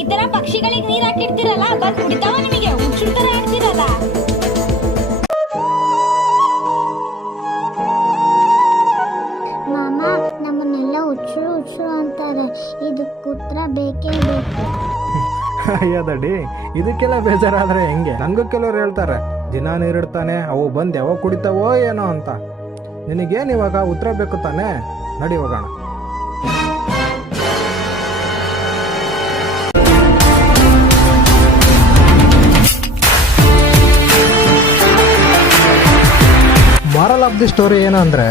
ಈ ತರ ಪಕ್ಷಿಗಳಿಗೆ ನೀರ್ ಹಾಕಿಡ್ತಿರಲ್ಲ, ಬಂದ್ ಕುಡಿತಾವ ನಿಮಗೆ ಹುಚ್ಚುಳ್ ತರ ಆಡ್ತಿರಲ್ಲ. ಮಾಮ, ನಮ್ಮನ್ನೆಲ್ಲ ಹುಚ್ಚು ಅಂತಾರೆ. ಇದಕ್ಕೆ ಉತ್ತರ ಬೇಕೇ ಬೇಕು. ಅಯ್ಯದಡಿ, ಇದಕ್ಕೆಲ್ಲ ಬೇಜಾರಾದ್ರೆ ಹೆಂಗೆ? ನಂಗೂ ಕೆಲವ್ರು ಹೇಳ್ತಾರೆ, ದಿನ ನೀರಿಡ್ತಾನೆ, ಅವು ಬಂದು ಯಾವಾಗ ಕುಡಿತಾವೋ ಏನೋ ಅಂತ. ನಿನಗೇನು ಇವಾಗ ಉತ್ತರ ಬೇಕು ತಾನೆ? ನಡಿ ಹೋಗೋಣ. ಮಾರಲ್ ಆಫ್ ದಿ ಸ್ಟೋರಿ ಏನು ಅಂದರೆ,